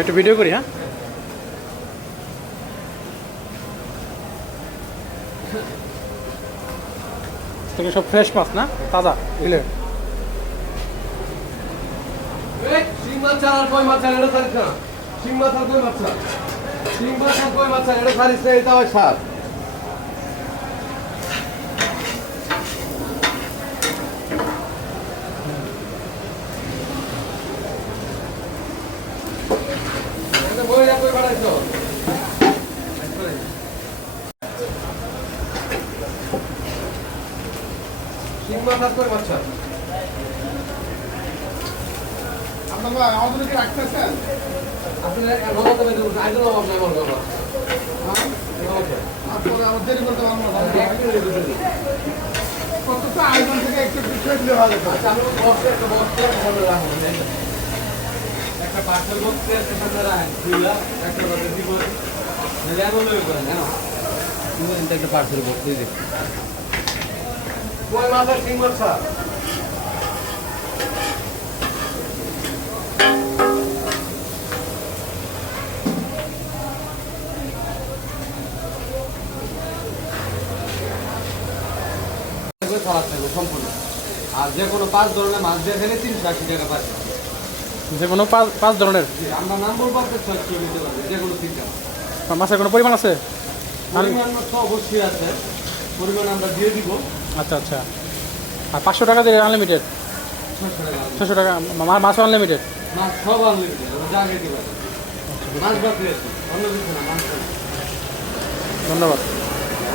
একটু ভিডিও করি। হ্যাঁ, সব ফ্রেশ মাছ না, তাজা বিলের। শিং মাছ আর কই মাছ এটা ছাড়িস না। শিং মাছ আর কই মাছ, শিং মাছ আর কই মাছ এটা ছাড়িস না, এটা হয় স্বাদ। বইটা কই বাড়াইছো? শিং মাছ আর কই মাছ। আপনারা আমাদের কি রাখতেছেন? আপনারা নবাব দেবেন, আইডল নবাব নাই বলবো না। আপনারা আমাদের দেরি করতে পারবো না। কতটা আইডল থেকে একটু পিছিয়ে দিলে ভালো হয়। আচ্ছা, আমি বক্সে একটা বক্সে সামনে রাখবো। একটা পার্সেল বক্সে সামনে রাখেন। খুইলা একটা বাজে দিব। নেলে এমন লই করেন না। তুমি একটা পার্সেল বক্স দিয়ে দিন। কই মাছ আর শিং মাছ। সম্পূর্ণ আর যে কোনো 5 ধরনের মাছ দিয়ে খেলে 380 টাকা পাচ্ছি। যে কোনো পাঁচ ধরনের আমরা নাম বলবো, আপনার 600 নিতে পারবে, যে কোনো 3টা। মাছের কোনো পরিমাণ আছে? পরিমাণ তো অবশ্যই আছে, পরিমাণ আমরা দিয়ে দিব। আচ্ছা আচ্ছা। আর 500 টাকা দিয়ে আনলিমিটেড? 600 টাকা মাছ আনলিমিটেড? মাছ সব আনলিমিটেড, যা খেতে পারবে। মাছ বাদ দিয়েছি, অন্য কিছু না, মাছ। ধন্যবাদ।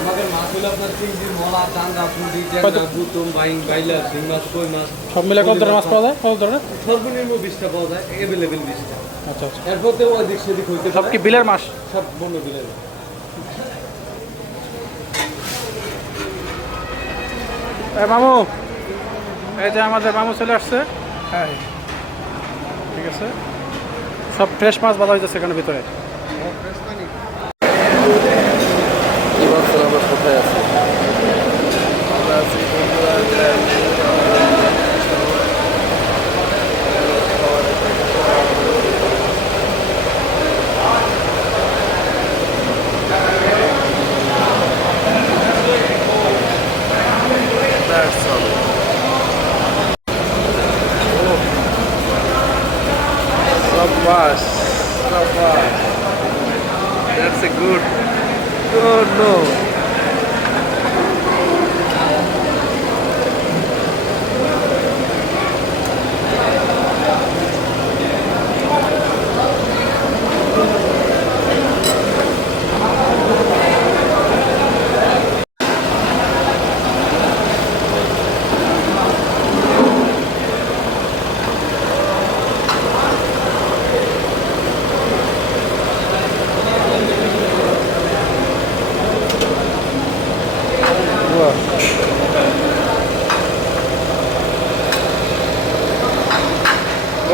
আমাদের মাছ হলো আপনার চিংড়ি, মলা, টাঙ্গা, পুঁটি, ট্যাংরা, গুতুম, বাইং, বাইলা, শিং মাছ, কই মাছ। সব মিলে কত ধরনের মাছ পাওয়া যায়? কত ধরনের? সর্বনিম্ন 20টা পাওয়া যায়, অ্যাভেলেবেল 20টা। আচ্ছা আচ্ছা। এরপর তো ওদিক সেদিক হইতে সব কি বিলের মাছ? সব বন্য বিলের মাছ। মামু, এই যে আমাদের মামু চলে আসছে। হ্যাঁ, ঠিক আছে। সব ফ্রেশ মাছ বাঁধা হইতেছে এখানে ভিতরে। কোথায় আছে? আমরা আছি Sabash. That's a good. Oh no.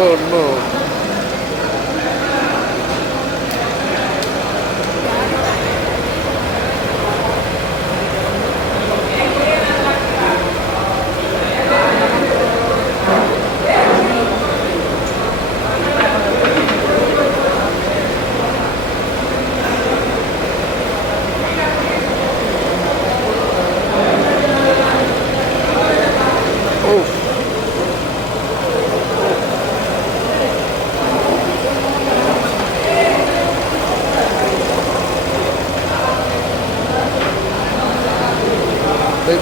Oh no.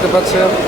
দেখতে পাচ্ছেন